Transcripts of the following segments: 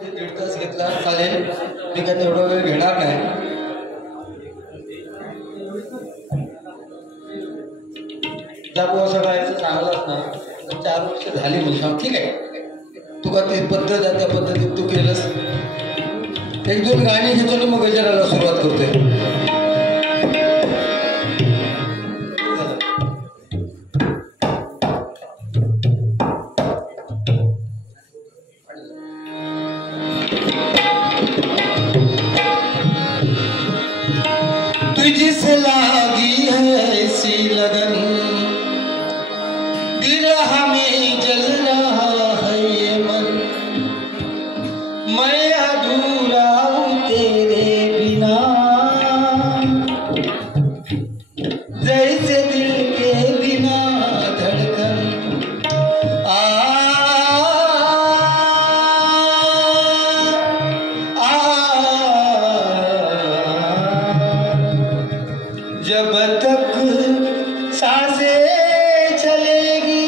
1.5 तास घेतला चालेल, मी काय तेवढा वेळ घेणार नाही. जाबू असं करायचं चांगलंच ना, 4 वर्ष झाली मुलगा, ठीक आहे. तुका ती पद्धत आहे त्या पद्धतीत तू केलंस. 1-2 गाणी घेतो आणि मग गजराला सुरुवात करतोय. तुझसे लागी है ऐसी लगन, बिरह में जल रहा है ये मन, मैं अधूरा हूँ तेरे बिना, जैसे दिल के बिना धड़कन. जब तक सांसें चलेगी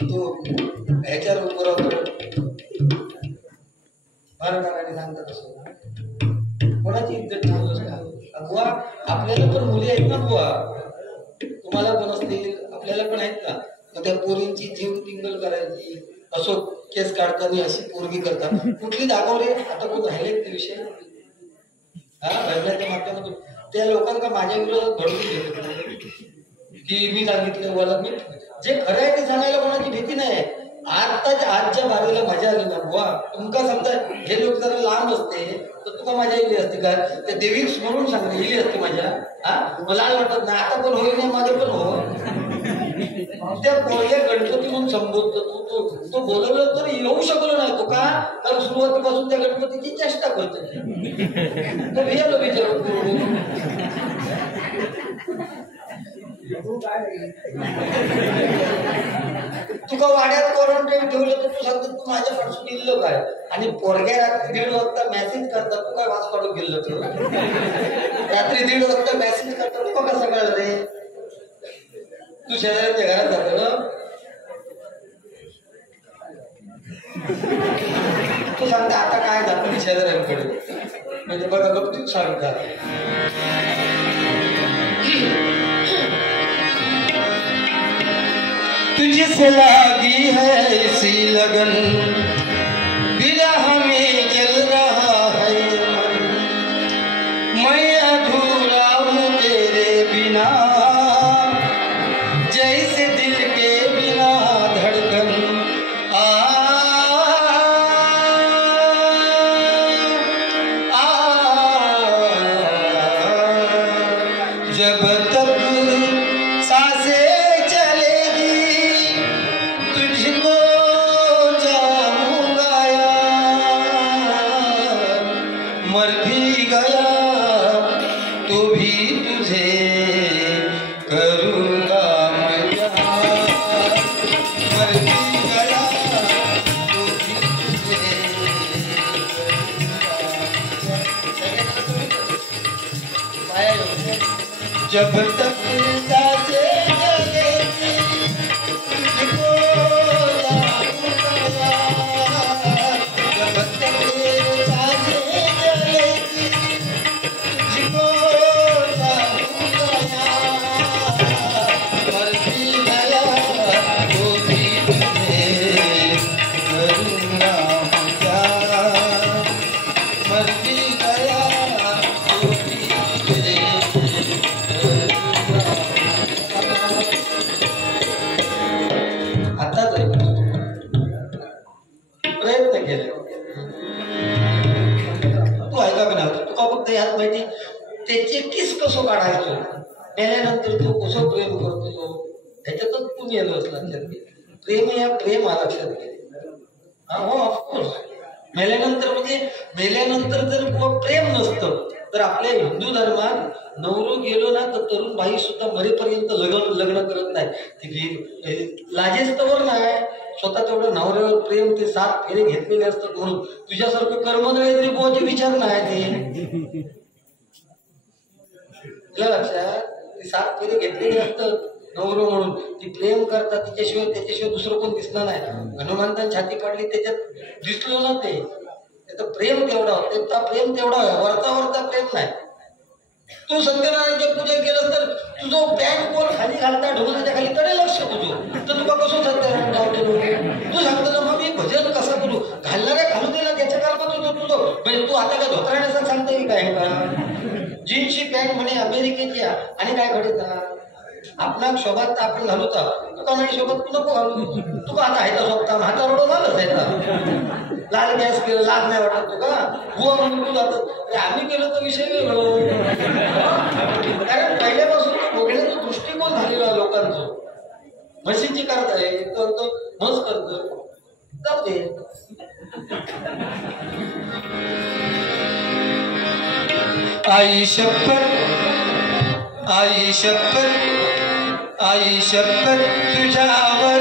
तो ह्याच्यावर उभं राहतो. भारताने सांगतात असं, कोणाची इज्जत ठेवूच का बुवा. आपल्याला पण मुली आहेत ना बुवा, तुम्हाला पण असतील, आपल्याला पण आहेत ना. मग त्या पोरींची जीव टिंगल करायची, असो केस काढताना अशी पोरगी करतात. कुठली दाखवले आता कोण राहिले ते विषय. लग्नाच्या माध्यमातून त्या लोकांना माझ्या विरोधात घडवून घेत की मी सांगितलं मला, मी जे खरं आहे ते सांगायला कोणाची भीती नाही. आजच्या बारीला मजा आली ना बुवा. तुमका समजा हे लोक जरा लांब असते तर तुका मजा येली असते काय, त्या देवीक स्मरून सांगणे येली असते मजा. मला वाटत नाही आता पण होईल नाही, माझे पण हो. त्या पोरग्या गणपती म्हणून संबोधतो तो बोलवलं तर येऊ शकलो नाही तो का, कारण सुरुवातीपासून त्या गणपतीची चेष्टा करतो. तो भियालो बिचार तुका वाड्यात क्वारंटाईन ठेवलं तर तू सांगतो तू माझ्यापासून इल्लो काय, आणि पोरग्या रात्री 1:30 वाजता मेसेज करतात तू काय वाच काढून गेलो तू. रात्री 1:30 वाजता मेसेज करतात तू कसं कळलं रे. तू शेजाऱ्यांच्या घरात जातो ना, तू सांगता आता काय जातो मी शेजाऱ्यांकडे, म्हणजे बघा गपचूप सांगता. तुझसे लागी है ऐसी लगन, बिरह में जल रहा है मन, मैं अधूरा हूँ तेरे बिना, जैसे दिल के बिना धड़कन. जब तक सांसें चलेगी तुझको जाऊंगा यार, मर भी गया तो भी तुझे करूंगा मैं प्यार, मर भी गया तो भी तुझे करूंगा. जब तक सांसें चलेगी तुझको जाऊंगा यार, जब तक सांसें चलेगी तुझको जाऊंगा यार, मर भी गया तो भी तुझे करूंगा प्यार, मर भी गया तो भी तुझे. आता प्रयत्न केले तू ऐका का नाही, तुका फक्त यात माहिती त्याचे किस कसं काढायचो, मेल्यानंतर तो कसं प्रेम करतो ह्याच्यातच तू गेलो लक्षात घे. प्रेम या प्रेम हा लक्षात घे. हो ऑफकोर्स मेल्यानंतर म्हणजे मेल्यानंतर जर प्रेम नसतं तर आपल्या हिंदू धर्मात नवरो गेलो ना तर तरुण बाई सुद्धा मरेपर्यंत लग्न करत नाही. ती लाजेच तर नाही, स्वतः तेवढं नवऱ्यावर प्रेम ते 7 फेरे घेतलेले असतात म्हणून. तुझ्यासारखं कर्मदळे तरी पोहायचे विचार नाही ते लक्षात. 7 फेरे घेतलेले असतात नवरो म्हणून ती प्रेम करतात, तिच्याशिवाय त्याच्याशिवाय दुसरं कोण दिसणार नाही. हनुमंतान छाती पाडली त्याच्यात दिसलो ना ते, त्याचं प्रेम तेवढा होता, प्रेम तेवढा वरचा वरचा प्रेम नाही. तू सत्यनारायणची पूजा केलं तर तुझं पॅन्ट कोण खाली घालता ढोलाच्या खाली तडे लक्ष तुझं, तर तुका कसं सत्यनारायण गावतो. तू सांगतो ना मग मी भजन कसं करू, घालणाऱ्या घालू दिला त्याच्या कामात तुझं म्हणजे तू आता काय धोत्राण्याचं सांगतोय काय का. जीन्सची पॅन्ट म्हणे अमेरिकेची आणि काय घडत आपला शोभात तर आपण घालूता, तुका नाही शोभत तू नको घालू. तुका आता आहे झोपता हाता रोडो झालं त्याचा लाल गॅस केलं लाज नाही वाटत तुका बुवा म्हणून तू जात. आम्ही केलं तर विषय वेगळं, कारण पहिल्यापासून बघण्याचा दृष्टिकोन झालेला लोकांचं. म्हशीची करत आहे तर म्हस करत जाऊ दे. आई शपथ आई शपथ आई शपथ तुझ्यावर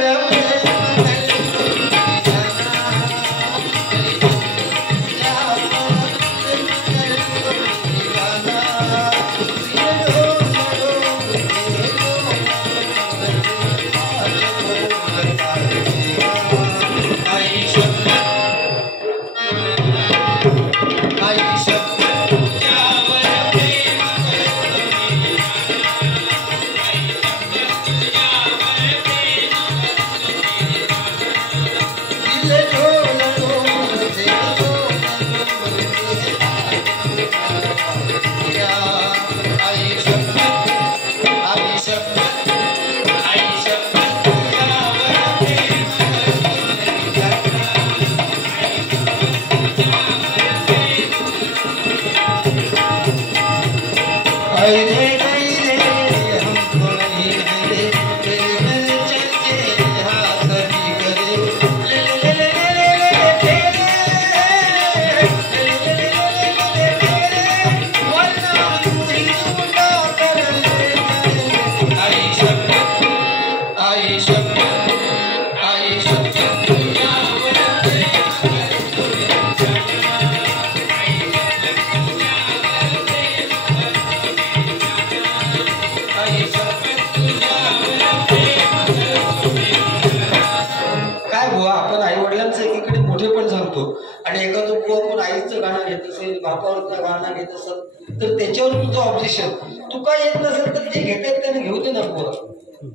आणि एखादं बुवा कोण आईचं गाणं घेत असेल बापावरचं गाणं घेत असेल तर त्याच्यावर तुझं ऑब्जेक्शन. तू काय येत नसेल तर जे घेतात त्याने घेऊ दे ना बुवा.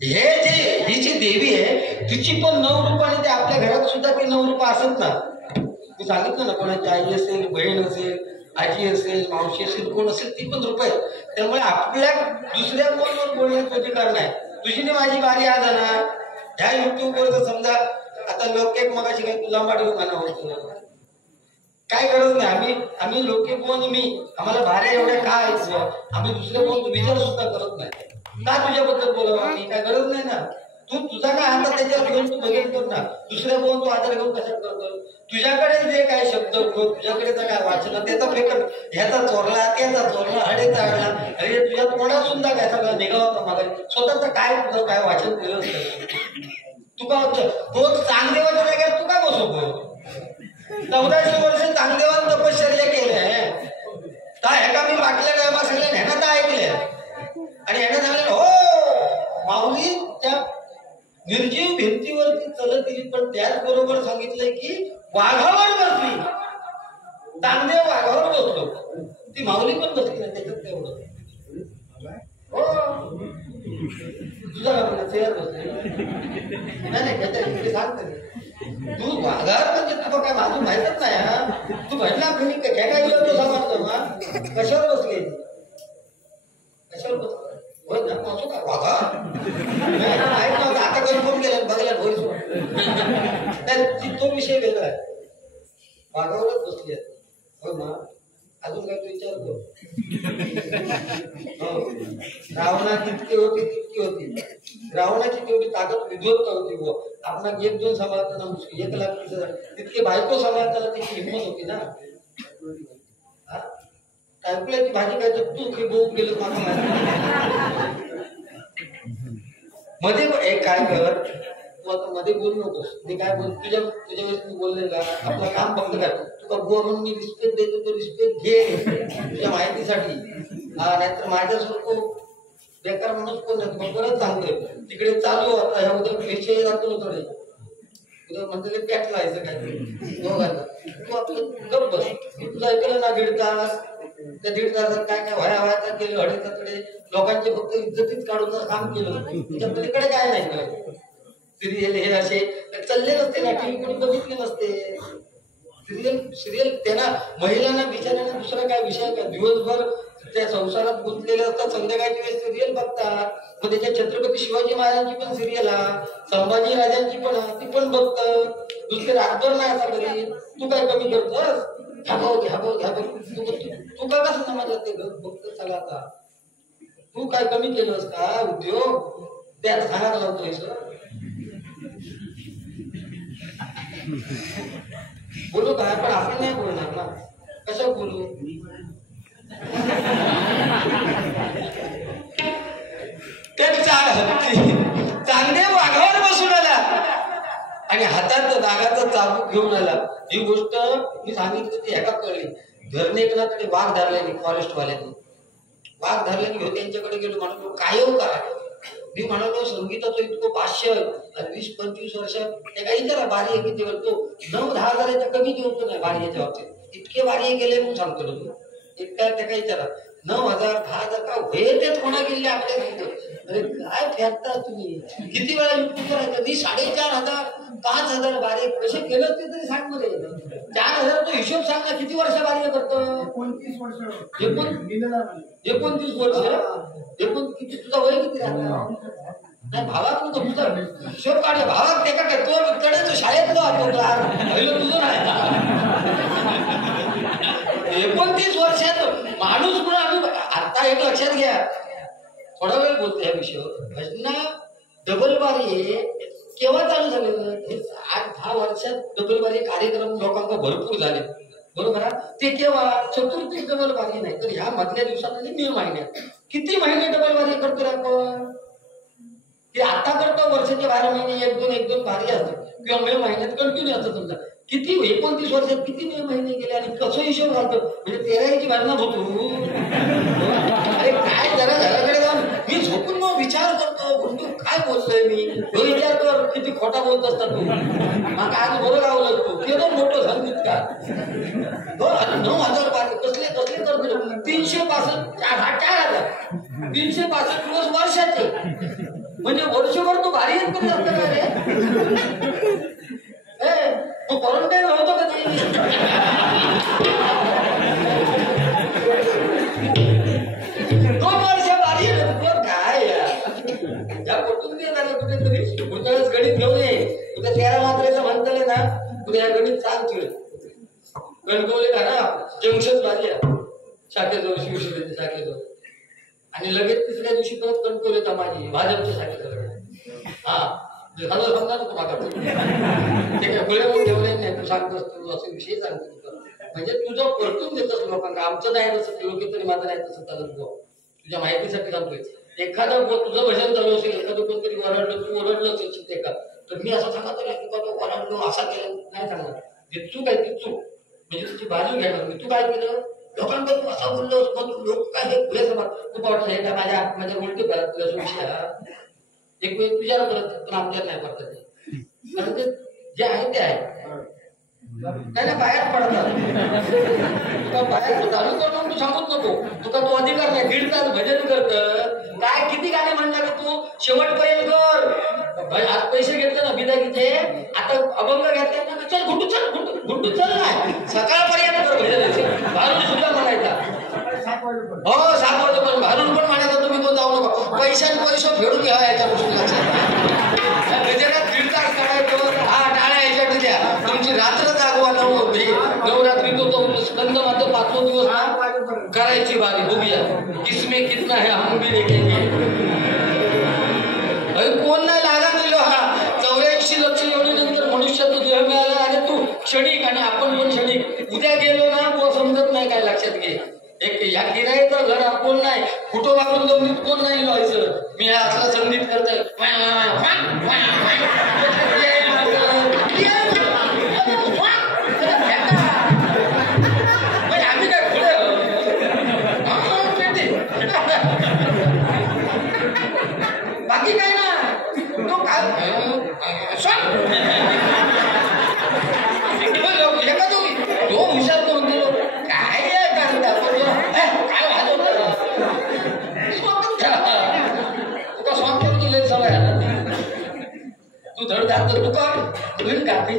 हे जे ही जी देवी आहे तिची पण 9 रूप आणि ते आपल्या घरात सुद्धा ते 9 रूप असत ना. मी सांगितलं ना कोणाची आई असेल बहीण असेल आजी असेल मावशी असेल कोण असेल ती पण रूप आहेत. त्यामुळे आपल्या दुसऱ्या कोणावर बोलण्याचं अधिकार नाही. तुझी माझी बारी आज ना ह्या युट्यूबवर तर समजा आता लोक एक मगाशी काही तुला माडी गाणं होतं काय गरज नाही. आम्ही लोके कोण मी आम्हाला भाऱ्या एवढ्या का ऐकलं आम्ही दुसरे कोण विचार सुद्धा करत नाही का तुझ्याबद्दल बोलावं आम्ही काय गरज नाही ना. तू तुझा काय हातात त्याच्यावर घेऊन तू बघेल कर ना दुसऱ्या कोण तू आधार घेऊन कशात करतो. तुझ्याकडे जे काय शब्द तुझ्याकडे काय वाचन त्याचा फेकत ह्याचा चोरला त्याचा चोरला हडेचा आडला अरे तुझ्या तोंडात सुद्धा काय सगळं निघावं मागे स्वतःच काय तुझं काय वाचन केलं तुका रोज चांगदेवाच्या जागेवर तू काय बसू 1400 वर्ष चांगदेवान तपश्चर्या केल्या काय का मी वाटल्या काय मग सगळ्या ह्यानं तर ऐकले आणि ह्यानं सांगले हो माऊली त्या निर्जीव भिंतीवरती चलत गेली पण त्याचबरोबर सांगितलंय की वाघावर बसली चांगदेव वाघावर बसलो ती माऊली पण बसली ना त्याच्यात तेवढं हो तुझा चेअर बसली नाही सांगते तू वाघावर म्हणजे तुला काय माझं माहितच नाही हा तू म्हणला कमी काय काय गेलो तो समजतो ना कशावर बसले कशावर बसले होय ना असो का वाघा माहित नव्हतं आता कन्फर्म केलं बघायला भोईस तो विषय वेगळा आहे वाघावरच बसली आहे होय ना अजून काय तू विचार कर रावणाची तितकी होती रावणाची तेवढी ताकद विद्वत्ता होती बुवा आपण 1-2 सांभाळताना मुश्किल 1 लाख 30,000 तितके बायको सांभाळताना तिची हिंमत होती ना. टायकुल्याची भाजी काय तर तू की बोक गेलं माझं मध्ये एक काय कर तू आता मध्ये बोलू नकोस मी काय बोल तुझ्या वेळेस मी बोललेला आपलं काम फक्त कर तुका बुवा म्हणून मी रिस्पेक्ट देतो तो रिस्पेक्ट घे तुझ्या माहितीसाठी नाहीतर माझ्यासारखं बेकार माणूस कोण नाही. मग परत सांगतोय तिकडे चालू आता ह्याबद्दल विषय जातो ना थोडे तुला म्हणते पॅटलायचं काय दोघांना तू आपलं गप्प बस. तुझं ऐकलं ना दीड तास त्या दीड तासात काय काय व्हाया व्हाया काय केलं हडेकडे लोकांचे फक्त इज्जतीच काढून काम केलं त्याच्या पलीकडे काय नाही काय. सिरियल हे असे चालले नसते ना टीव्ही कोणी बघितले नसते. सिरियल त्यांना महिलांना बिचाऱ्यांना दुसरा काय विषय का दिवसभर त्या संसारात गुंतलेले असतात संध्याकाळची वेळेस सिरियल बघतात. मग त्याच्या छत्रपती शिवाजी महाराजांची पण सिरियल संभाजी राजांची पण ती पण बघत दुसरे रातभर नाही असा घरी. तू काय कमी करतोस घ्या बघ तू का कसं समजलं ते बघतो चला आता तू काय कमी केलंस का उद्योग ते आता सांगायला लावतोय बोलू काय पण आपण नाही बोलणार ना कसं बोलू. चांदे वाघावर बसून आला आणि हातात नागाचा चाबूक घेऊन आला. ही गोष्ट मी सांगितली ती ह्याका कळली. धरणेकराकडे वाघ धरल्याने फॉरेस्ट वाल्याने वाघ धरल्याने घेऊन त्यांच्याकडे गेलो म्हणालो काय हो काय. मी म्हणालो संगीताचं इतकं भाष्य 20-25 वर्ष ते काही करा बारी किती तो 9-10 हजाराच्या कमी होतो नाही बारीच्या बाबतीत इतके बारी गेले म्हणून सांगतो तू इतका त्या काही विचारा 9,000-10,000 का होय तेच कोणा गेले आपल्या सांगतो. अरे काय फेकता तुम्ही किती वेळा युट्यूब करायचं. मी 4,500-5,000 बारी कसे केलं ते तरी सांग मध्ये 4,000 तो हिशोब सांग ना किती वर्ष बारी करतो. 29 वर्ष किती तुझा वय किती राहता नाही भावात नको तुझा हिशोब काढला भावात ते का तो कडे शाळेत पहिलं तुझं नाही 29 वर्षात माणूस म्हणून आम्ही आता एक लक्षात घ्या थोडा वेळ बोलतो या विषयावर. भजना डबल बारी केव्हा चालू झालेलं 8-10 वर्षात डबल बारी कार्यक्रम लोकांना भरपूर झाले बरोबर. ते केव्हा चतुर्थी डबल बारी नाही तर ह्या मधल्या दिवसात आणि मे महिन्यात किती महिने डबल बारी करतो आपण. ते आता करतो वर्षाचे 12 महिने 1-2 बारी असतो किंवा मे महिन्यात कंटिन्यू असतं. समजा किती 29 वर्षात किती मे महिने गेले आणि कसं हिशोब घालतो म्हणजे 13ची भरणा होतो. अरे काय जरा घराकडे जाऊन मी झोपून मग विचार करतो गुंडू काय बोलतोय मी विचार कर किती खोटा बोलत असता तू मग आज बरं गावलं तू केवढं मोठं सांगित का 9,000 बारी कसले करतो 365 दिवस वर्षाचे म्हणजे वर्षभर तो भारी येत पण असतं का रे. तो क्वारंटाईन होतो का नाही 2 वर्ष बारी काय या कुठून येणार कुठेतरी पुढच्या वेळेस गणित घेऊन ये तुझ्या 13 मात्रेचं म्हणतले ना तुझ्या या गणित सांग तुझे गणगवले का ना जंक्शन बारी आहे शाखेजवळ शिवसेनेच्या शाखेजवळ आणि लगेच तिसऱ्या दिवशी परत कणकवले तर माझी भाजपच्या शाखेजवळ झालं समजा नको मागा ते काय फळे पण ठेवले नाही तू सांगतोस तू असे विषय सांगतो म्हणजे तुझं परतून देतोस लोकांना आमचं नाही तसं योग्य तरी माझं नाही तसं चालत गो तुझ्या माहितीसाठी सांगतोय. एखादं तुझं भजन चालू असेल एखादं कोणतरी ओरडलं तू ओरडलं असेल ते का तर मी असं सांगत नाही की बाबा ओरडलो असा केलं नाही सांगणार ते चूक आहे ती चूक म्हणजे तुझी बाजू घ्यायला मी तू काय केलं लोकांना तू असा बोललोस मग लोक काय हे पुढे समज तू वाटलं हे का माझ्या उलटी करत तुझ्या विषय एक वेळ तुझ्याला करत पण आमच्याला नाही करत कारण ते जे आहे ते आहे नाही ना बाहेर पडतात बाहेर चालू करून तू सांगूच नको तुका तो अधिकार नाही 1.5 तास भजन करत काय किती गाणे म्हणणार तू शेवटपर्यंत कर. आज पैसे घेतले ना बिदागीचे आता अभंग घेतले ना चल घुंटू चल नाही सकाळपर्यंत कर भजन भारून सुद्धा म्हणायचा 7 वाजेपर्यंत भारून पण म्हणायचा तुम्ही कोण जाऊ नका पैसे फेडून घ्या याच्या गोष्टी गजरात 1.5 तास काढायचं टाळ्या याच्या तुझ्या तुमची रात्र जागवा नवरात्री तो स्कंद मात्र 5वां दिवस करायची बारी बघूया किसमें कितना है हम भी देखेंगे. कोण नाही लागा दिलो 84 लक्ष योजनेनंतर मनुष्याचा देह मिळाला आणि तू क्षणिक आणि आपण पण क्षणिक उद्या गेलो ना वो समजत नाही काय लक्षात घे. एक या किरायचं घर कोण नाही कुठं वागून जमनीत कोण नाही व्हायचं मी असला संगीत करतोय आम्ही काय पुढे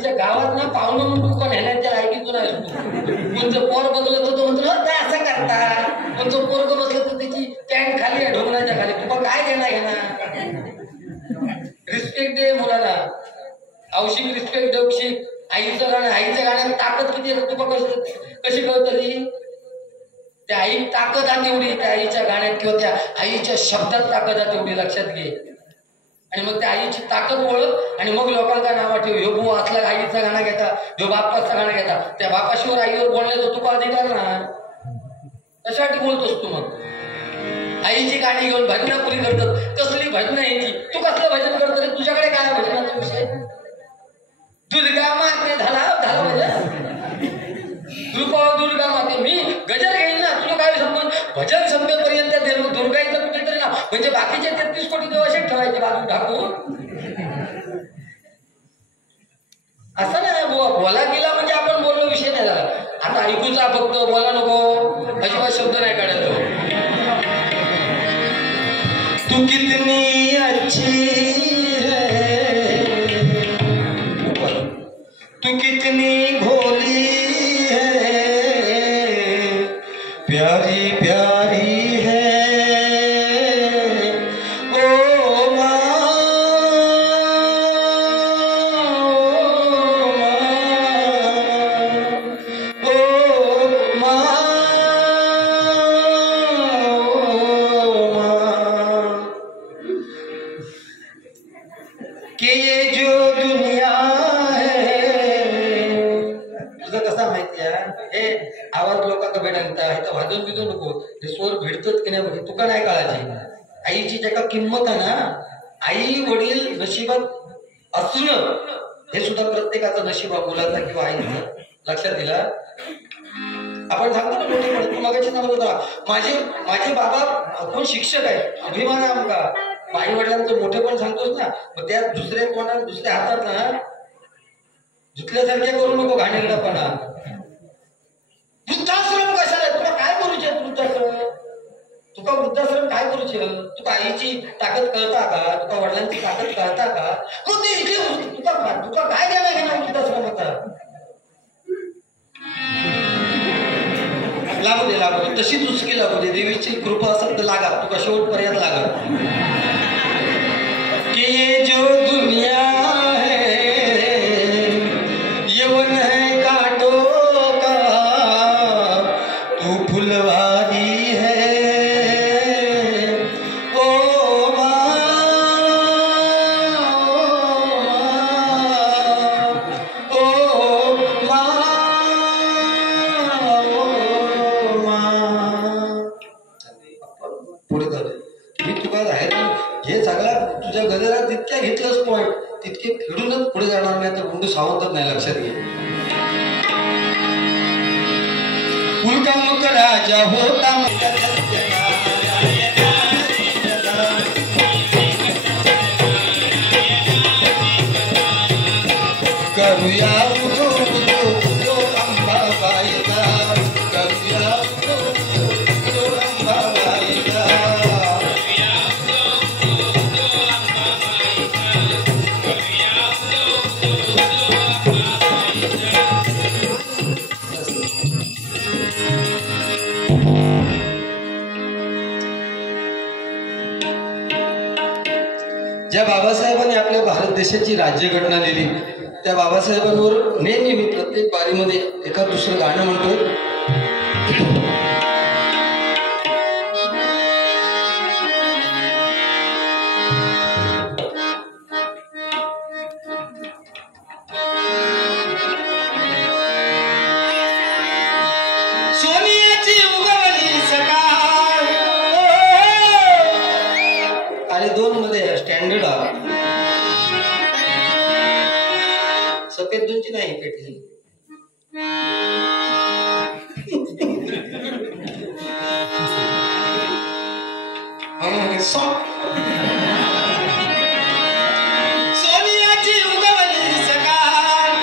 आमच्या गावात ना पाहुणं म्हणून कोण ह्याच्या लायकीतून नाही कोणचं पोर बघलं तर तो म्हणतो काय असं करता कोणचं पोरग बसलं तर त्याची पॅन्ट खाली आहे ढोंगणाच्या खाली तुला काय घेणार रिस्पेक्ट दे मुलाला औषिक रिस्पेक्ट देऊ आईचं गाणं आईच्या गाण्यात ताकद किती आहे तुला कशी कळत तरी त्या आई ताकद आहे तेवढी त्या आईच्या गाण्यात किंवा त्या आईच्या शब्दात ताकद आहे तेवढी लक्षात घे आणि मग त्या आईची ताकद ओळख आणि मग लोकांना नाव ठेव ह्यो भाऊ असला आईचा गाणं घेता ह्यो बाप्पाचा गाणं घेता त्या बापाशिवर आईवर बोलण्याचा तुका अधिकार ना कशासाठी बोलतोस तू मग आईची गाणी घेऊन भजनं पुरी करतात कसली भजनं यायची तू कसलं भजन करतो तुझ्याकडे काय भजनाचा विषय दुर्गा माते झाला म्हणजे दुर्गा माते मी गजर घेईन ना तुला काय संबंध भजन संपेपर्यंत दुर्गाईचं कुठेतरी ना म्हणजे बाकीचे 33 कोटी देव असे ठेवायचे बाजू टाकून असं नाही बोला गेला म्हणजे आपण बोललो विषय नाही झाला आता ऐकूचा फक्त बोला नको अजिबात शब्द नाही काढायचो तू कितनी अच्छी है तू कितनी भोली प्यारी प्यारी है ओ माँ ओ माँ कि ये जो दुनिया आवाज लोकांना भेटता हे तर वाजून बिजू नको हे स्वर भेटतात की नाही तुका नाही कळायचे आईची ज्याका किंमत आहे ना आई वडील नशिबात असणं हे सुद्धा प्रत्येकाचं नशीब आहे मुलाचा किंवा आईचं लक्षात दिला आपण सांगतो ना मोठे तू मागायचे सांगत होता माझे बाबा कोण शिक्षक आहे अभिमान आहे आमका आई वडिलांचं मोठे पण सांगतोस ना मग त्या दुसऱ्या हातात ना धुतल्यासारख्या करू नको घाणेरडापणा वृद्धाश्रम कशाला तुला काय करूचे वृद्धाश्रम तुका वृद्धाश्रम काय करूचे तुका आईची ताकद कळता का तुका वडिलांची ताकद कळता का हो ते तुका काय द्यायला घेणार वृद्धाश्रमाचा लागू दे तशी दुसकी लागू दे देवीची कृपा असेल तर लागा तुका शेवटपर्यंत लागा की ये जो दुनिया जितक्या घेतलंच पॉइंट तितके फिरूनच पुढे जाणार नाही तर गुंडू सावंतच नाही लक्षात घे उलटा मुख राजा होता करूया ज्या बाबासाहेबांनी आपल्या भारत देशाची राज्यघटना लिहिली त्या बाबासाहेबांवर नेहमी प्रत्येक बारीमध्ये एका दुसरं गाणं म्हणतो सोनियाची उगवली सकाळ आणि दोन मध्ये स्टँडर्ड सफेद दोनची नाही पेटली सोनियाची उगवली सकाळ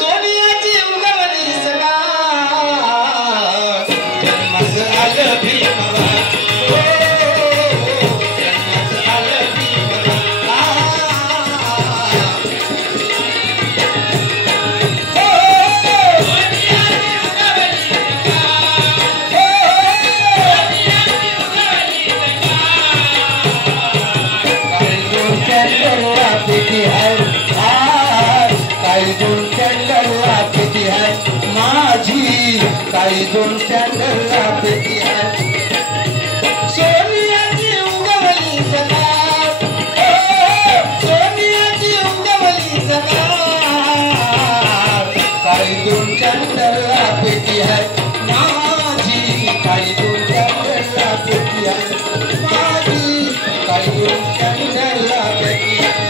सोनियाची उगवली सकाळ जन्मास आलं भीमवा जन्मास आलं भीमवा काही दोन स्टँडर्डला पेटी आहे सोनियाची उगवली सकाळ सोनियाची उगवली सकाळ काही दोन स्टँडर्डला पेटी आहे माझी काही दोन स्टँडर्डला पेटी आहे माझी काही दोन स्टँडर्डला पेटी आहे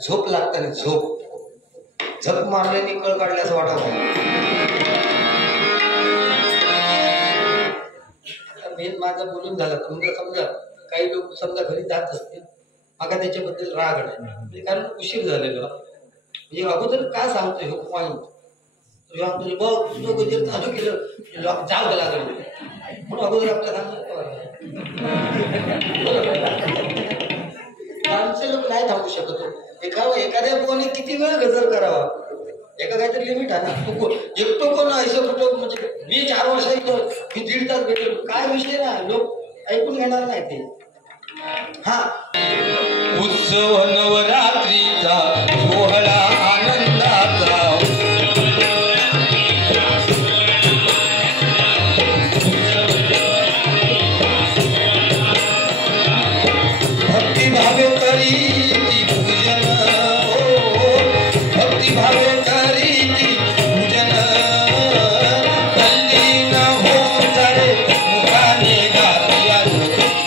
झोप लागताना झोप मारल्याने कळ काढल्यास वाटावं मेन माझं बोलून झालं तुमचं समजा काही लोक समजा घरी जात असतील मागा त्याच्याबद्दल राग नाही कारण उशीर झालेला म्हणजे अगोदर का सांगतोय हो पॉइंट बघ तुझं गजर चालू केलं जाऊ लागलं म्हणून अगोदर आपल्याला आमचे लोक नाही थांबू शकत एखाद्या कोणी किती वेळ गजर करावा एका काहीतरी लिमिट आहे ना तू एकटो कोण ऐसं कुठं म्हणजे मी 4 वर्ष इथं मी 1.5 तास भेटलो काय विषय ना लोक ऐकून घेणार नाही ते हा उत्सव नवरात्रीचा सोहळा आनंदाचा भक्तिभावे करी ती पूजन भक्तिभावे करी ती पूजन तल्लीन होऊन जाणे मुखाने गातिया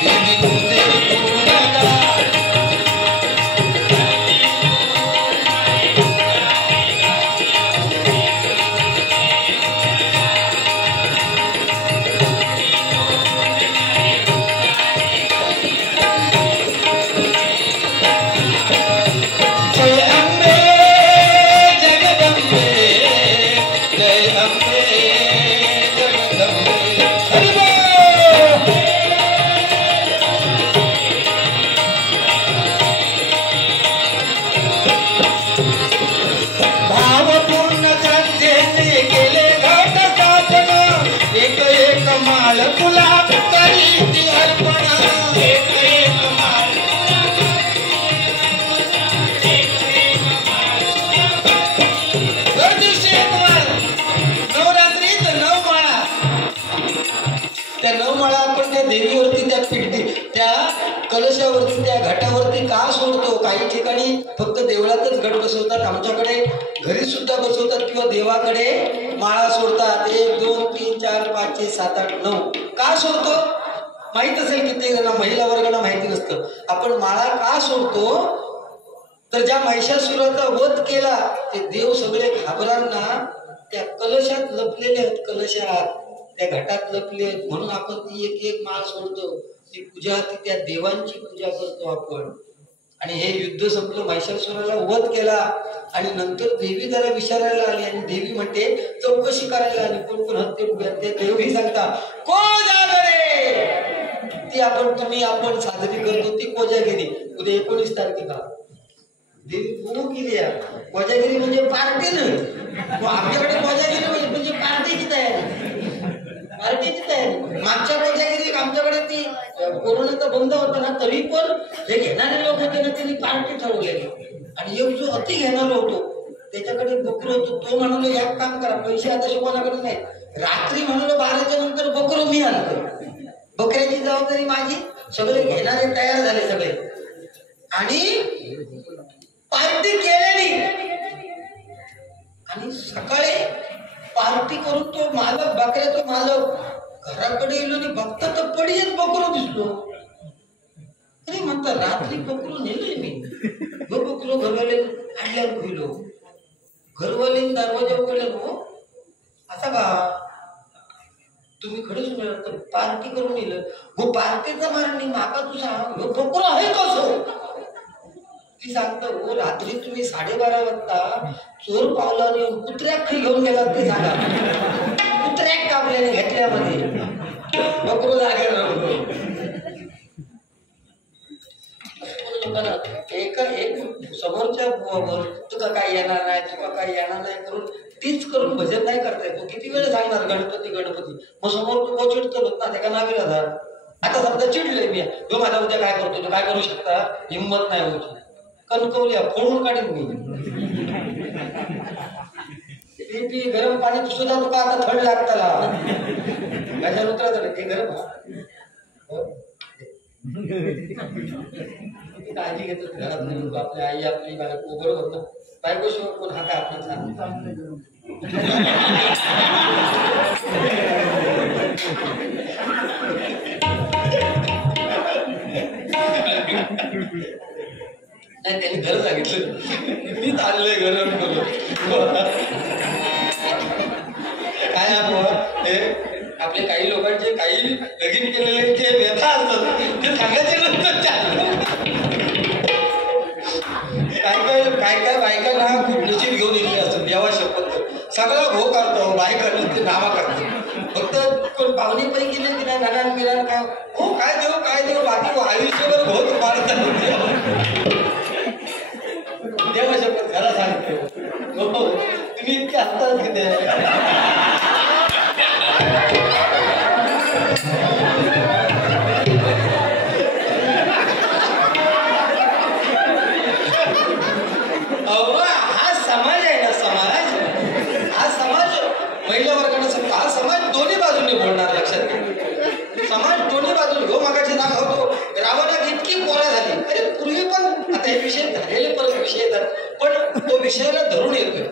देवी तुझे गुणगान कलशावरती त्या घाटावरती का सोडतो काही ठिकाणी फक्त देवळातच घट बसवतात बसवतात, आमच्याकडे घरी सुद्धा बसवतात किंवा देवाकडे माळा सोडतात. 1 2 3 4 5 6 7 8 9. का सोडतो माहित असेल किती जण, महिला वर्गाला माहिती नसतं. आपण माळा का सोडतो तर ज्या महिषासुराचा वध केला ते देव सगळे घाबरांना त्या कलशात लपलेले आहेत, कलशात त्या घटात लपले आहेत, म्हणून आपण ती एक एक माळ सोडतो. ती पूजा, ती त्या देवांची पूजा करतो आपण. आणि हे युद्ध संपलं, महिषासुराला वध केला आणि नंतर देवी जरा विचारायला आली आणि देवी म्हणते चौकशी करायला आली, कोण कोण हत्या उभ्या. ते देवी सांगता कोजागरी, ती आपण साजरी करतो ती कोजागिरी. उद्या 19 तारखेला देवी पूर्ण केली आहे. कोजागिरी म्हणजे पार्टी नाही, आपल्याकडे कोजागिरी म्हणजे पार्टीची तयारी, पार्टीची तयारी. मागच्या कोजागिरी आमच्याकडे ती कोरोनाचा बंद होता ना, तरी पण जे घेणारे लोक होते ना त्यांनी पार्टी ठरवलेली. आणि एक जो अति घेणारा होतो त्याच्याकडे बकरू होतो, तो म्हणालो एक काम करा, पैसे आता कोणाकडे नाही, रात्री म्हणालो 12च्या नंतर बकरू मी आणतो, बकऱ्याची जबाबदारी माझी. सगळे घेणारे तयार झाले सगळे आणि पार्टी केलेली. आणि सकाळी पार्टी करून तो मालक, बकऱ्याचा मालक घराकडे येलो आणि बघता तर पडीत बकरू दिसलो. अरे म्हणता रात्री बकरू नेलोय मी, बकरू घरवाले आणल्यावर खुलो, घरवाले दरवाजा उघडले. हो असा का तुम्ही खरंच मिळत तर पार्टी करून येलं गो, पार्टीचा मारणी माका तू सांग बकरू आहे कसं. ती सांगतो हो रात्री तुम्ही 12:30 वाजता चोर पावला कुत्र्याक खाली घेऊन गेला ते सांगा, कुत्र्याक कापल्याने घेतल्यामध्ये बकरू लागेल. एक समोरच्या तुका काय येणार नाही, तुका काय येणार नाही करून तीच करून भजन नाही करता येतो. किती वेळ सांगणार गणपती गणपती, मग समोर तू चिडतो ना त्याला नावे राहतात. आता समजा चिडलोय मी, तो माझा उद्या काय करतो, तो काय करू शकता, हिंमत नाही होती, कणकवल्या फोडून काढीन मी. गरम पाणी सुद्धा तुका आता थंड लागताला माझ्या उतरा ते गरम. काळजी घेतो घरात नाही, आपली आई आपली बायको बरोबर ना, बायको शिवाय कोण हा काय आपण नाही, त्यांनी घर सांगितलं मी चाललंय गरम करून. काय हे आपले काही लोकांचे काही लगीन केलेले जे व्यथा असतात ते सांगायचे नंतर काय बायका ना खूप नशीब घेऊन येलेले असतात. देवा शपथ सगळा भो करतो, बायका नुसते नावा करतो. फक्त कोण पाहुणे पैकी नाही की नाही नाना मिळाला काय हो काय देऊ बाकी आयुष्यभर भोत मारतात. देवा शपथ खरा सांगतो हो, तुम्ही इतके हसतात की ते महिला वर्गाने सांगतो हा समाज दोन्ही बाजूने बोलणार. लक्षात घ्या, समाज दोन्ही बाजूने हो. मागाचे दाखवतो रावणात इतकी पोरा झाली, अरे पूर्वी पण आता हे विषय झालेले परत विषय येतात, पण तो विषयाला धरून येतोय.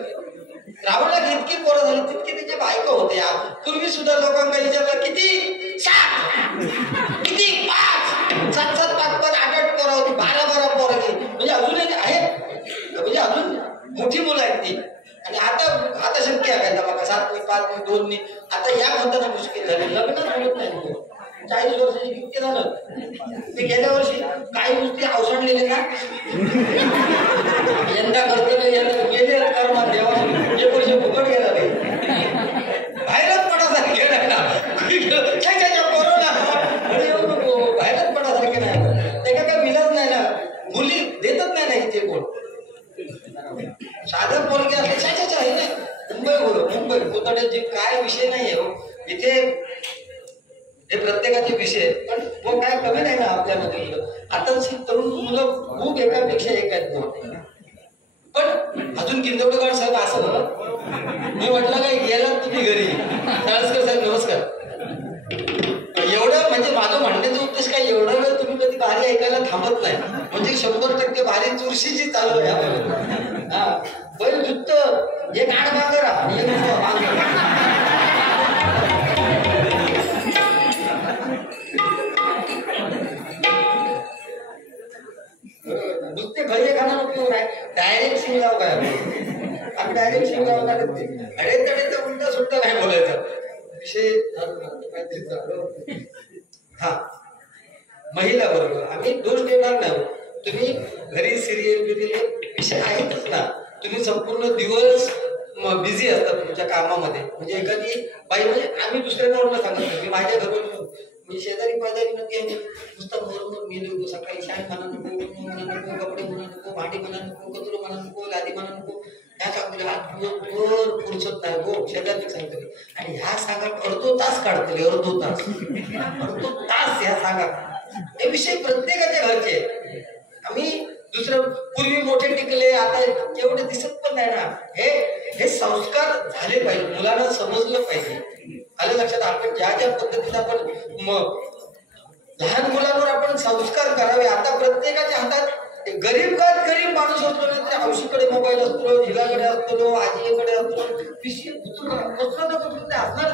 रावणात इतकी पोरा झाली तितकी त्याच्या बायका होत्या. पूर्वी सुद्धा लोकांना विचारलं किती 7 किती 5 7 7 5 5 8 8 पोरा होती, 12 12 पोरा गेली, म्हणजे अजूनही आहेत, म्हणजे अजून मोठी मुलं आहेत ती. आणि आता शक्य आहे का बघा 7 5 2 आता या म्हणताना मुश्किल झाली, लग्नच होत नाही. 40 वर्षाची किती झालं ते गेल्या वर्षी काही गोष्टी अवसडलेले ना यंदा करतो नाही, यंदा गेले कर्मा देवाशी 1 वर्ष फुकट गेला नाही, बाहेरच पडासारखे नाही ना कोरोना बाहेरच पडासारखे नाही, ते काय मिळत नाही ना, मुली देतच नाही ना इथे कोण. साधं पोरगे असले आहे ना, मुंबई कोथाड्याचे काय विषय नाहीये हो इथे, हे प्रत्येकाचे विषय. पण तो काय कमी नाही ना आपल्यामध्ये. आता तरुण मुलं खूप एकापेक्षा एक आहेत. पण अजून किंदवडेकर साहेब असं मी म्हटलं काय गेला तुम्ही घरी साळसकर साहेब नमस्कार, एवढं म्हणजे माझं म्हणण्याचा उद्देश काय एवढा वेळ तुम्ही कधी बारी ऐकायला थांबत नाही, म्हणजे 100% बारी चुरशीची चालू आहे. हा बैल जुत्त एक आड मागं राहा आणि एक मागं नुसते घरी खाणं उपयोग नाही डायरेक्ट शिवगाव काय आम्ही डायरेक्ट शिवगाव काढत नाही अडे तडे उलटा सुद्धा नाही बोलायचा विषय हा महिला बरोबर आम्ही दोष देणार नाही तुम्ही घरी सिरियल बिरियल विषय आहेतच ना तुम्ही संपूर्ण दिवस बिझी असतात तुमच्या कामामध्ये म्हणजे एखादी बाई म्हणजे आम्ही दुसऱ्यांना सांगत नाही मी माझ्या घरून मी शेजारी पाजारी नक्की नुसतं बरोबर मी नको सकाळी शाळेत म्हणा नको म्हणा नको कपडे म्हणा नको भांडी म्हणा नको कचरो म्हणा नको लादी म्हणा नको ह्या सांगतले दिवसभर फुरसत नाही गो शेजारी सांगतले आणि ह्या सांगा अर्धो तास काढतले अर्धो तास ह्या सांगा हे विषय प्रत्येकाच्या घरचे आम्ही दुसरं पूर्वी मोठे टिकले आता एवढे दिसत पण नाही ना हे संस्कार झाले पाहिजे मुलांना समजलं पाहिजे आलं लक्षात आपण ज्या ज्या पद्धतीने आपण लहान मुलांवर आपण संस्कार करावे आता प्रत्येकाच्या हातात गरीब माणूस असतो ना तरी हौशीकडे मोबाईल असतो झिलाकडे असतो आजीकडे असतो असणार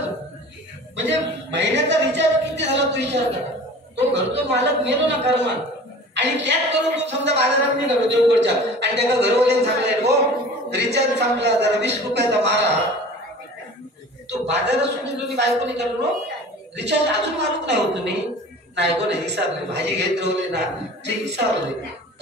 म्हणजे महिन्याचा रिचार्ज किती झाला तो विचार करा तो घरचो मालक मेलो ना कर्मान आणि त्याच करून तो समजा बाजारात निघालो देवगडच्या आणि त्याला घरवाल्याने सांगलाय हो रिचार्ज संपला जरा 20 रुपयाचा मारा तो बाजारात सुद्धा तुम्ही बायको निघालो रिचार्ज अजून मारूक नाही होत तुम्ही नाही कोण हिसाबले भाजी घेत राहले ना ते हिसाबले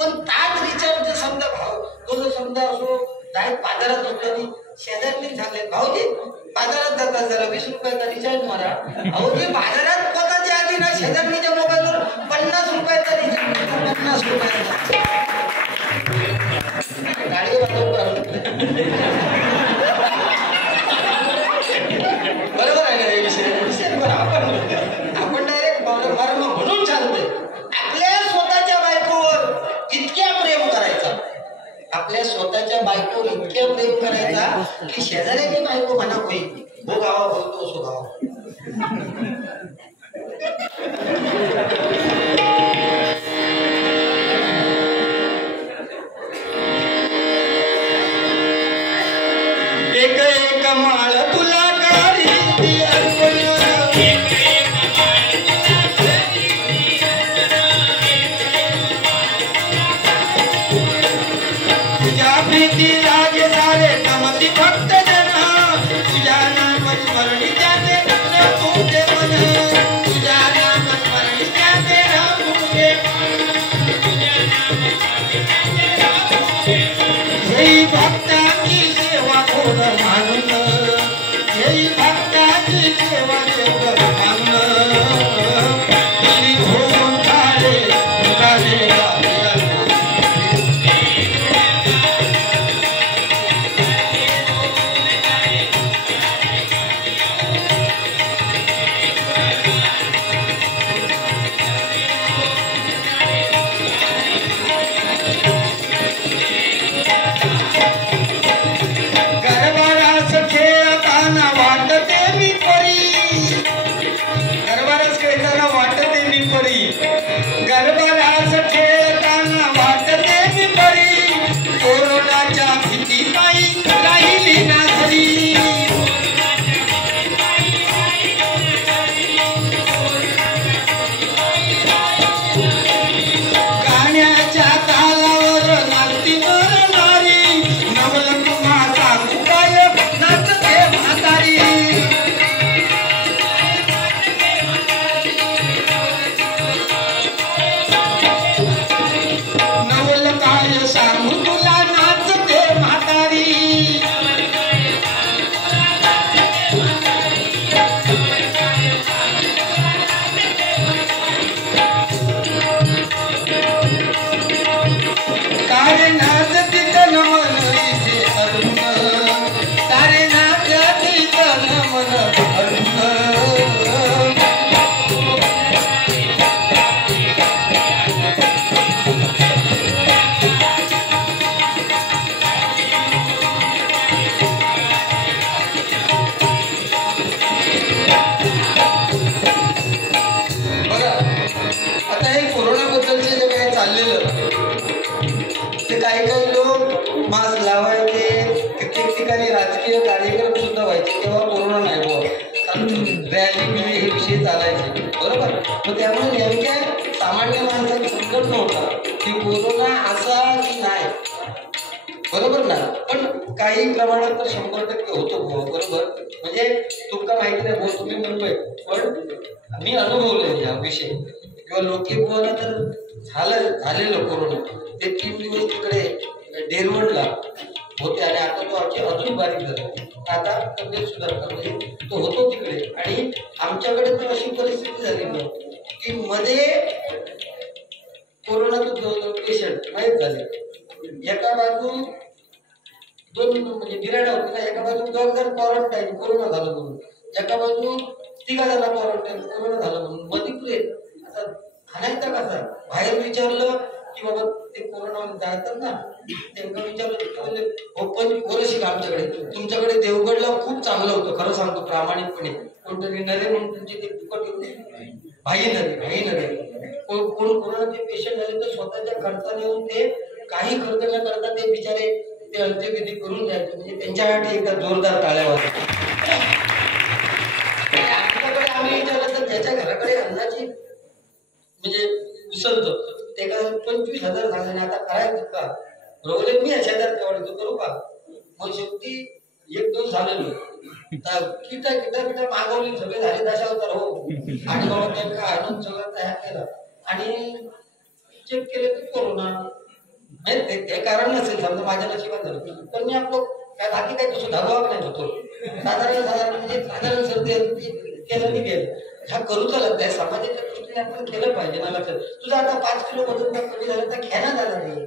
पण ताच रिचार्ज समजा भाव तो जर समजा असो डायरेक्ट बाजारात होतो आणि शेजारी सांगले भाऊजी बाजारात जातात जरा 20 रुपयाचा रिचार्ज मारा अहो ते बाजारात पोताच्या आधी ना शेजारणीच्या मोबाईलवर 50 रुपयाचा रिचार्ज 50 रुपयाचा गाडी बरोबर आहे ना हे विषय आपण डायरेक्ट म्हणून चालतोय आपल्या स्वतःच्या बायकोवर इतक्या प्रेम करायचा आपल्या स्वतःच्या बायकोवर इतक्या प्रेम करायचा की शेजाऱ्याची बायको म्हणा होईल हो गावा बोलतो असो गावा एक एक माळ तुला प्रीती लागे सारे कमती भक्त जना तुझ्या नाम स्मरणी जाते तुझे मन तुझ्या नाम स्मरणी जाते रामुगे हे भक्ताची सेवा कोण मानून हे भक्ताची सेवा देव मानून होऊन झाले काही प्रमाणात तर 100% होतो बरोबर. म्हणजे तुमका माहिती नाही भाऊ, तुम्ही मुंबई, पण मी अनुभवले हा विषय. किंवा लोके बुवाला तर झालेलं कोरोना, ते 3 दिवस तिकडे डेरवडला होते आणि आता तो अजून बारीक झाला. आता तब्येत सुधारता म्हणजे तो होतो तिकडे. आणि आमच्याकडे तर अशी परिस्थिती झाली ना की मध्ये कोरोनाचं पेशंट माहीत झाले. एका बाजू 2 म्हणजे बिराडा होती ना, एका बाजू 2 जण क्वारंटाईन कोरोना झालं म्हणून, एका बाजू 3 जणांना क्वारंटाईन कोरोना झालं म्हणून. मध्ये आता हाणायचा कसा? बाहेर विचारलं की बाबा ते कोरोना जातात ना, त्यांना विचारलं ओपन वर्षिक आमच्याकडे, तुमच्याकडे देवगडला खूप चांगलं होतं खरं सांगतो प्रामाणिकपणे. कोणतरी नरे म्हणून तुमचे ते फुकट होते, भाई नरे कोण कोरोनाचे पेशंट झाले तर स्वतःच्या खर्चाने येऊन ते काही खर्च न करता ते बिचारे ते अंत्यविधी करून द्यायचे. म्हणजे त्यांच्यासाठी एकदा जोरदार टाळ्या वाजतात. आमच्याकडे आम्ही विचारलं तर ज्याच्या घराकडे अन्नाची म्हणजे उसळतो ते का 25,000 झाले ना, आता करायचं का? रोवले मी शेजार केवढे तो करू का? मग शेवटी 1-2 झालेलो किटा मागवली, सगळे झाले दशावतार हो. आणि बाबा त्यांना आणून सगळं तयार केलं आणि चेक केले तर कोरोना. ते कारण नसेल समजा, माझ्या नशिबात झालं. पण मी आपलं काय बाकी काही तसं धागवाग नाही होतो. साधारण म्हणजे साधारण सर्दी केलं नाही गेलं. हा करू चालत आहे समाजाच्या दृष्टीने आपण केलं पाहिजे ना. लक्षात तुझं आता 5 किलो वजन कमी झालं तर खेळा झाला नाही.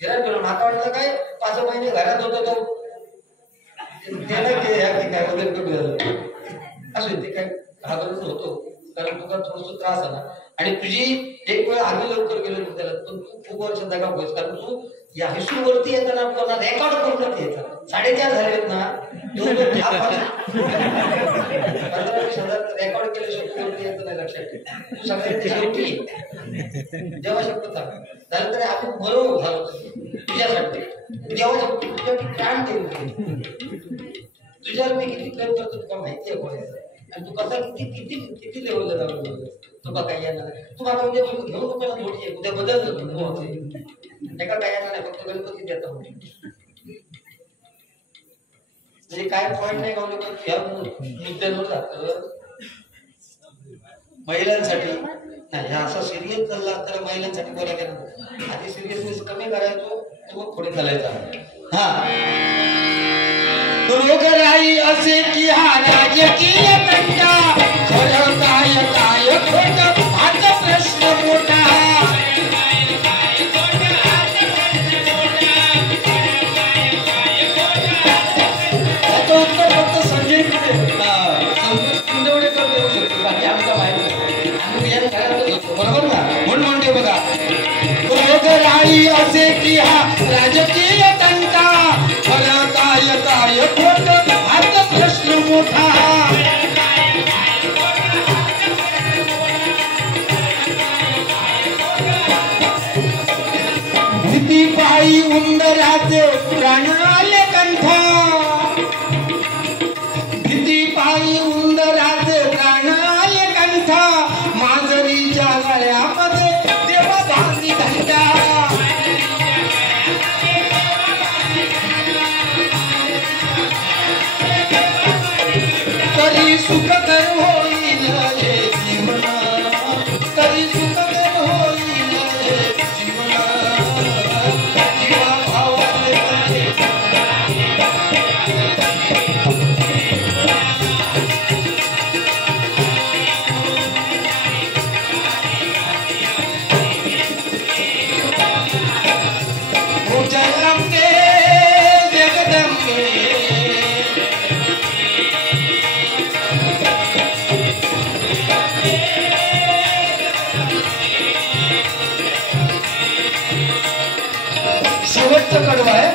फिरायला माका वाटलं काय 5 महिने घरात होतो तो काय वजन कमी झालं असं ते काय घाबरून होतो. कारण तुला थोडस त्रास आला आणि तुझी एक वेळ आम्ही लवकर गेलो त्याला, पण तू खूप वर्ष दगा होईस. कारण तू या हिशूवरती येताना आपल्याला रेकॉर्ड करूनच यायचा. 4.5 झालेत ना, 15,000 रेकॉर्ड केल्याशिवाय येत नाही. लक्षात ठेव, तू सगळ्यांच्या शेवटी जेव्हा शपथ झालं तरी आम्ही बरोबर झालो तुझ्यासाठी. जेव्हा तुझ्यासाठी प्राण देऊ, तुझ्यावर मी किती प्रेम करतो तुला माहिती आहे कोणाचं. आणि तू कसा किती लेवलला जाऊन तुला काय येणार. तू मला उद्या घेऊ नको ना थोडी, उद्या बदल एका काय येणार नाही, फक्त गणपती देता म्हणजे काय पॉईंट नाही गावले. पण ह्या मुद्द्यांवर जातं महिलांसाठी नाही. हा असा सिरियस चालला तर महिलांसाठी बोलायला गेला आधी सिरियसनेस कमी करायचो मग पुढे चालायचा. हा रोगराई असे की हा राजकीय कंटा, खरं काय काय खोट हाच प्रश्न मोठा. फक्त संजय कुंदवडेकर देऊ शकतो, बाकी आमचा माहिती आम्ही या घरातच होतो बरोबर ना. म्हणून म्हणते बघा रोगराई असे की हा राजकीय कंटा, खरं काय काय खोट हाच प्रश्न मोठा. भीती पायी उंदराचे प्राण आले कंठा, भीती पायी उंदराचे प्राण आले कंठा. मांजरीच्या गळ्यामध्ये देवा बांधली घंटा, तरी सुखकर होईल हे जीवन, तरी सुखकर होईल हे जीवन. जीवा भावाने जगदंबे जगदंबे शेवटचं कडवं आहे.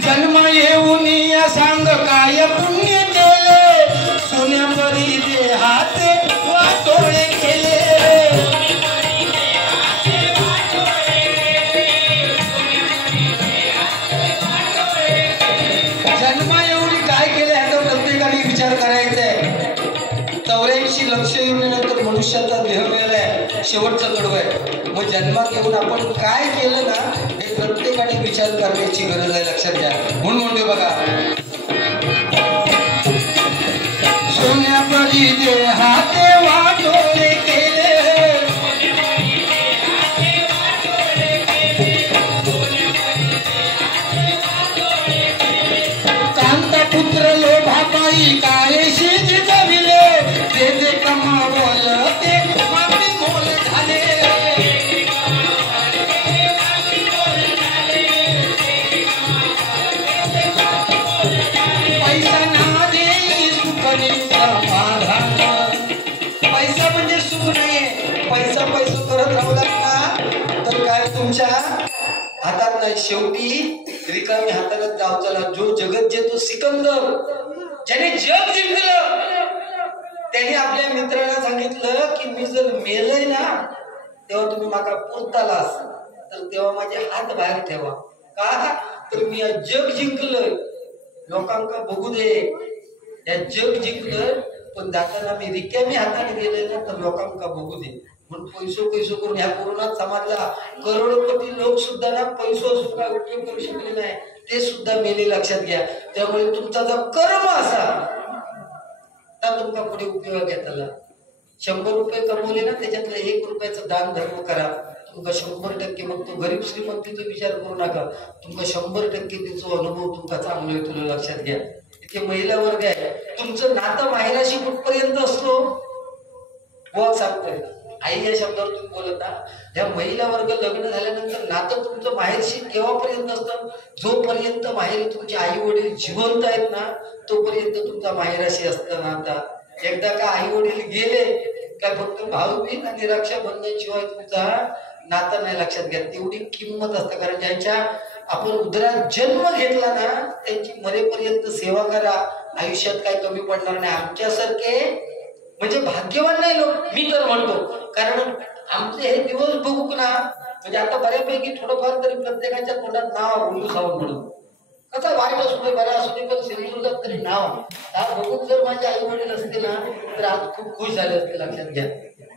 जन्म येऊन या सांग काय पुण्य केले, सोन्यावरी देहाचे वाटोळे केले. जन्मा एवढी काय केलं ह्याचा प्रत्येकाने विचार करायचा आहे. 84 लक्ष येऊन नंतर मनुष्याचा देह मिळालाय. शेवटचं कडवं आहे. मग जन्मात येऊन आपण काय केलं ना हे प्रत्येकाने विचार करण्याची गरज आहे, लक्षात घ्या. म्हणून म्हणतो बघा, सोन्यापरी देहाते वाटोळे केले, कांता पुत्र लोभाबाई काळेशी जिजविले, ते जे कमावलं ते माती मोल झाले. पैसा ना देई सुख समाधान. पैसा म्हणजे सुख नाहीये. पैसा करत राहू लागला तर काय तुमच्या हातात नाही. शेवटी रिकामी हाताला जाऊ चला. जो जगत जे तो सिकंदर, ज्याने जग जिंकलं, त्याने आपल्या मित्राला सांगितलं की मी जर मेलय ना तेव्हा तुम्ही माका पुरतालास तर तेव्हा माझे हात बाहेर ठेवा. का तर मी जग जिंकलंय, लोकांका बघू दे. या जग जिंकलं पण जाताना मी रिकामी हाताने गेले ना तर लोकांका बघू दे. म्हणून पैसो करून ह्या कोरोनात समाजला करोडपती लोक सुद्धा ना पैसो सुद्धा उपयोग करू शकले नाही, ते सुद्धा मेले, लक्षात घ्या. त्यामुळे तुमचा जर कर्म असा तर तुमचा पुढे उपयोग घेतला. 100 रुपये कमवले ना त्याच्यातलं 1 रुपयाचं दान धर्म करा. तुमका 100% मग तो गरीब श्रीमंतीचा विचार करू नका. तुमका 100% त्याचा अनुभव तुमका चांगला येतो, लक्षात घ्या. इथे महिला वर्ग आहे. तुमचं नातं माहेराशी कुठपर्यंत असतो बुवा सांगतोय. आई या शब्दावर तुम्ही बोलता. या महिला वर्ग लग्न झाल्यानंतर नातं तुमचं माहेरशी केव्हापर्यंत असतं? जोपर्यंत माहेरी तुमचे आई वडील जिवंत आहेत ना तोपर्यंत तुमचा माहेराशी असतं नाता. एकदा का आई वडील गेले काय फक्त भाऊबीज आणि रक्षाबंधन शिवाय तुमचा नातं नाही, लक्षात घ्या. तेवढी किंमत असते. कारण ज्यांच्या आपण उदरात जन्म घेतला ना त्यांची मरेपर्यंत सेवा करा. आयुष्यात काही कमी पडणार नाही. आमच्यासारखे म्हणजे भाग्यवान नाही लोक, मी तर म्हणतो. कारण आमचे हे दिवस बघू ना म्हणजे आता बऱ्यापैकी थोडंफार तरी प्रत्येकाच्या तोंडात नाव बोलू सावंत म्हणून. कसा वाईट असू दे बरा असू दे पण सिंधुदुर्गात तरी नाव बघून जर माझे आई वडील असते ना तर आज खूप खुश झाले असते, लक्षात घ्या.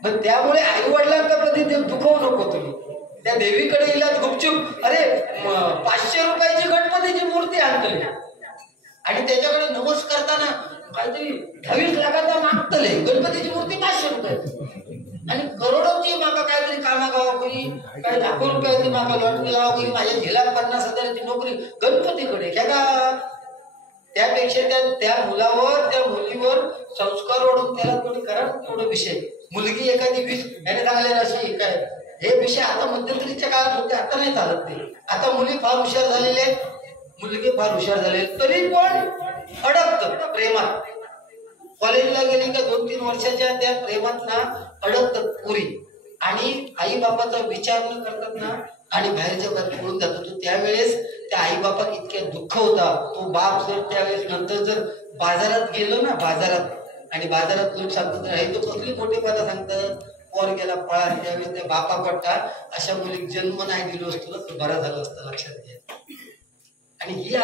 पण त्यामुळे आई वडिलांना कधी ते दुखवू नको तुम्ही. त्या देवीकडे गेलात गुपचूप, अरे 500 रुपयाची गणपतीची मूर्ती आणतली आणि त्याच्याकडे नमस करताना काहीतरी 28 लाखाचा मागतले गणपतीची मूर्ती 500 रुपये आणि करोडोची मागा काहीतरी कामा गावाकरी काही लाखो रुपयाची मागा लॉटरी लावाकरी माझ्या झेला 50,000ची नोकरी गणपतीकडे घ्या का. त्यापेक्षा त्या मुलावर त्या मुलीवर संस्कार ओढून त्याला थोडी करा तेवढा विषय. मुलगी एखादी 20 याने सांगलेला अशी काय हे विषय आता मध्यंतरीच्या काळात होते, आता नाही चालत ते. आता मुली फार हुशार झालेले आहेत, मुलगे फार हुशार झाले तरी पण अडकत प्रेमात. कॉलेजला गेली का 2-3 वर्षाच्या त्या प्रेमात ना अडकतात पुरी आणि आई बापाचा विचार न करतात ना आणि बाहेरच्या बाहेर पळून जातो. तो त्यावेळेस त्या आई बापात इतक्या दुःख होता. तो बाप जर त्यावेळेस नंतर जर बाजारात गेलो ना बाजारात आणि बाजारात लोक सांगतात हे तो कसली मोठेपणा सांगतात पोर गेला पळा, त्यावेळेस त्या बापा पट्टा अशा मुली जन्म नाही दिलो असतो तर बरा झालं असतं, लक्षात घ्या. आणि ही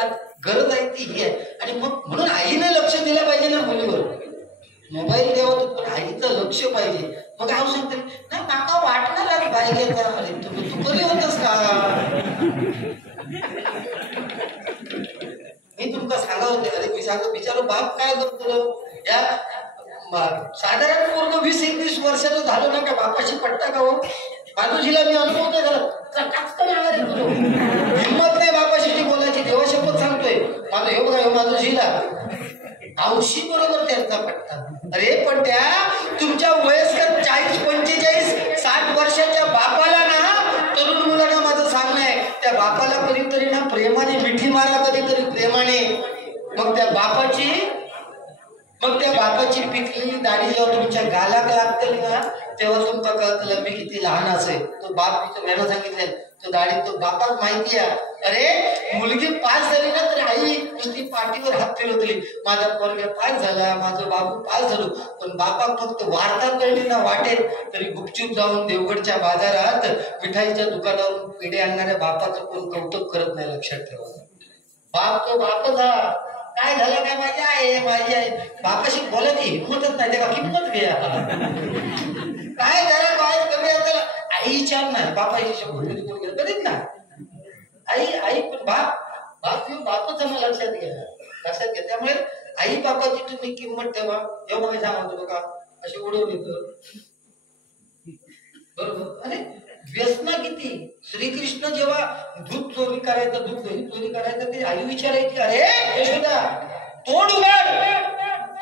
गरज आहे ती ही आहे. आणि मग म्हणून आईने लक्ष दिलं पाहिजे ना मुलीवर. मोबाईल द्यावा पण आईचं लक्ष पाहिजे. मग काय सांगते ना काका वाटणार पाहिजे तू कधी होतस का. मी तुमका सांगा होते अरे मी सांगतो बिचारो बाप काय करतो या साधारण पूर्ण 20-21 वर्षाचं झालं ना का बापाशी पट्टा का हो. माधुजीला मी अनुभवतोय हिंमत नाही बापाशी बोलायची, देवा शपथ सांगतोय. माझं हे बघा माधुजीला औशी बरोबर त्यांचा पट्टा. अरे पण त्या तुमच्या वयस्कर 40-45-60 वर्षाच्या बापाला ना तरुण मुलांना माझं सांगणं आहे त्या बापाला कधीतरी ना प्रेमाने मिठी मारा, कधीतरी प्रेमाने. मग त्या बापाची पिकलेली दाढी जेव्हा तुमच्या गालाक लागते ना तेव्हा तुमका कळतं मी किती लहान असेल. तो बाप त्यानं सांगितलं तो दाढी तो बापाक माहिती आहे. अरे मुलगी पास झाली ना तर आई नुसती पाठीवर हात फिरवतली माझा पोरगा पास झाला, माझं बाबू पास झालो. पण बापाक फक्त वार्ता कळली ना वाटेत तरी गुपचूप जाऊन देवगडच्या बाजारात मिठाईच्या दुकानावरून पेढे आणणाऱ्या बापाचं कोण कौतुक करत नाही, लक्षात ठेवा. बाप तो बापच हा. काय झालं काय माझी आई बापाशी बोलायची हिंमतच नाही, त्याला किंमत घ्या. काय झालं काय कमी त्याला आईच्या नाही बापाची शपथ कधी कोण घेत कधीच ना. आई आई पण बाप बापच आम्हाला लक्षात घ्या. त्यामुळे आई बापाची तुम्ही किंमत ठेवा. जेव्हा मी सांगतो बघा अशी उडवली तर बरोबर. अरे व्यसना किती. श्रीकृष्ण जेव्हा दूध चोरी करायचं, दूध चोरी करायचं, ते आई विचारायची अरे यशोदा तोंड उघड,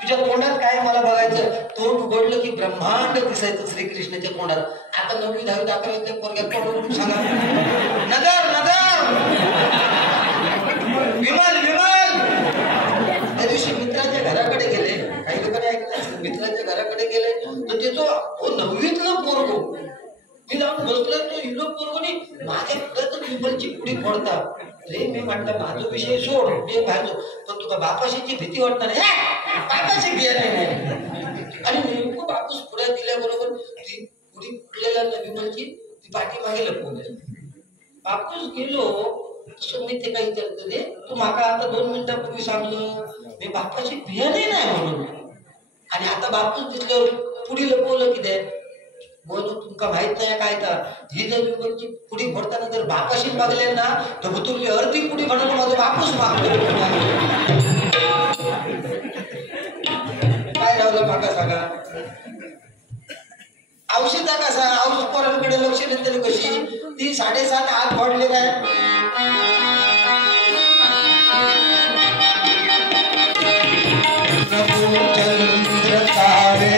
तुझ्या तोंडात काय मला बघायचं. तोंड उघडलं की ब्रह्मांड दिसायचं श्रीकृष्णाच्या तोंडात. आता 9वी 10वी 11वी पोरग्यात तोंड सांगा नगर विमल. त्या दिवशी मित्राच्या घराकडे गेले, काही लोकांनी ऐकलं मित्राच्या घराकडे गेले तर त्याचं 9वीतलं पोरग मी लावून बसलोय, तो हिरो पोरगोनी माझ्या पुढे विमलची पुढी फोडतात. रे मी म्हटलं माझा विषय सोड, मी पाहतो पण तुला बापाशीची भीती वाटणार नाही. बापाची भीती नाही. आणि नेमकं बापूस पुढे दिल्याबरोबर ती पुढी फुडलेल्या विमलची ती पाठी मागे लपवली. बापूस गेलो तसं मी ते काही विचारतो रे तू माका आता 2 मिनिटापूर्वी सांगलं मी बापाची भियाने नाही म्हणून. आणि आता बापूस दिसल्यावर पुढी लपवलं की ते बोल तुमका माहित नाही काय तर ही जर विमलची पुढी फोडताना जर बापाशी मागले ना तर तुमची अर्धी पुढी फोडून माझं बापूस मागले. काय राहिलं माका सांगा. औषधा कसा औषध पोरांकडे लक्ष देते कशी ती 7.5 हात फोडले काय. चंद्र तारे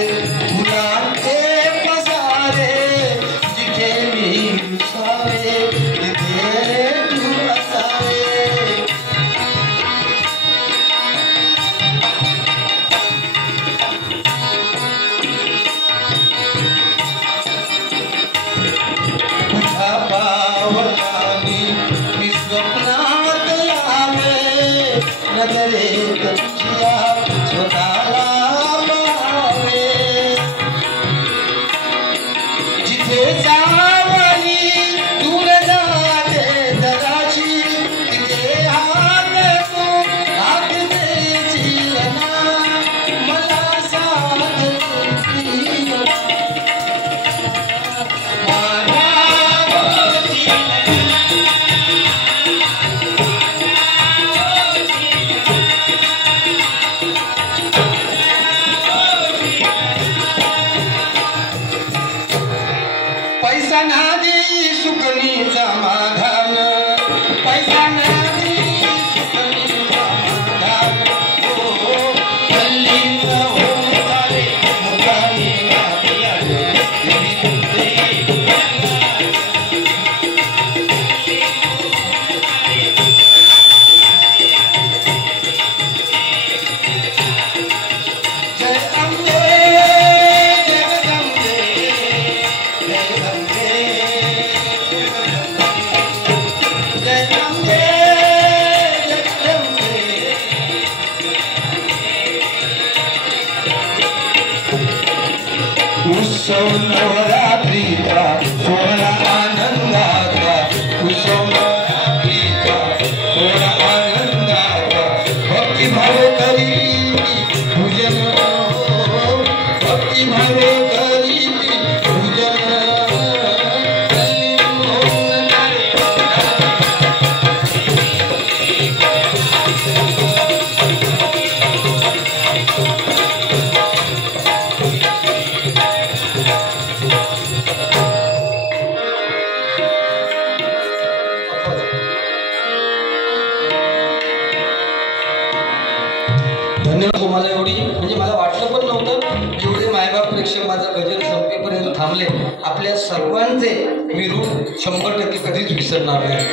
तुम्हाला एवढी म्हणजे मला वाटलं पण नव्हतं एवढे मायबाप प्रेक्षक माझा गजर संपेपर्यंत थांबले. आपल्या सर्वांचे मी ऋण 100% कधीच विसरणार नाही.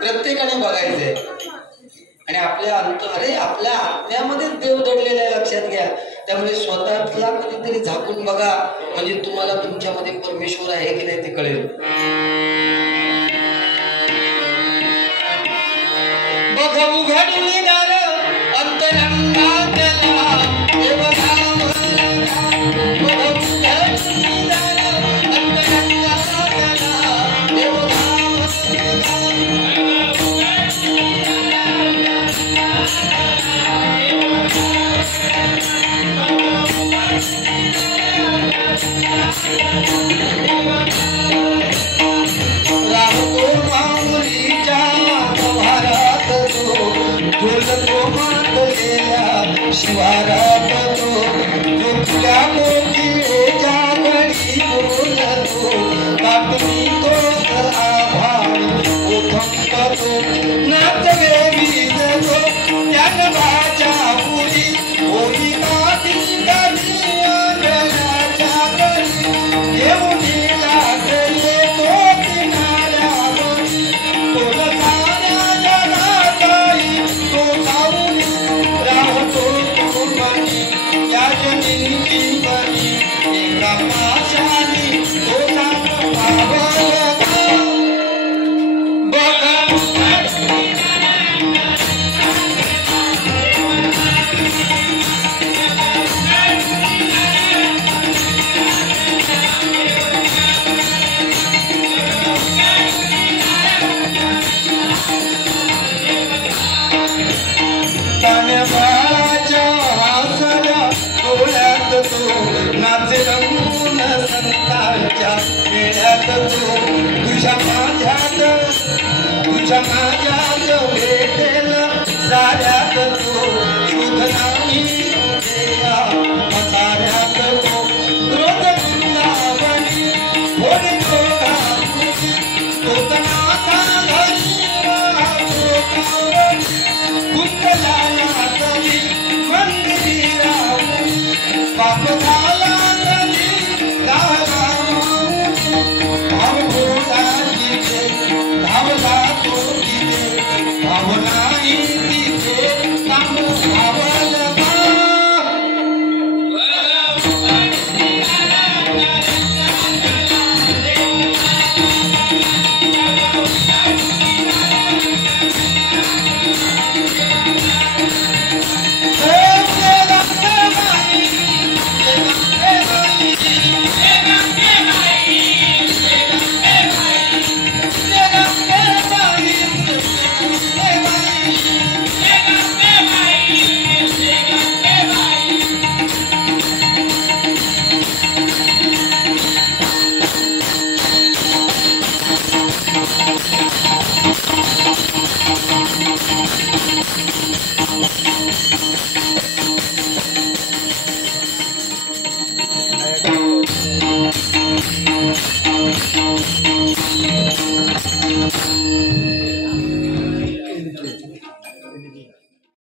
प्रत्येकाने बघायचंय आणि आपल्या आपल्या आत्म्यामध्येच देव दडलेला आहे लक्षात घ्या. त्यामुळे स्वतःला कधीतरी झाकून बघा म्हणजे तुम्हाला तुमच्यामध्ये परमेश्वर आहे की नाही ते कळेल.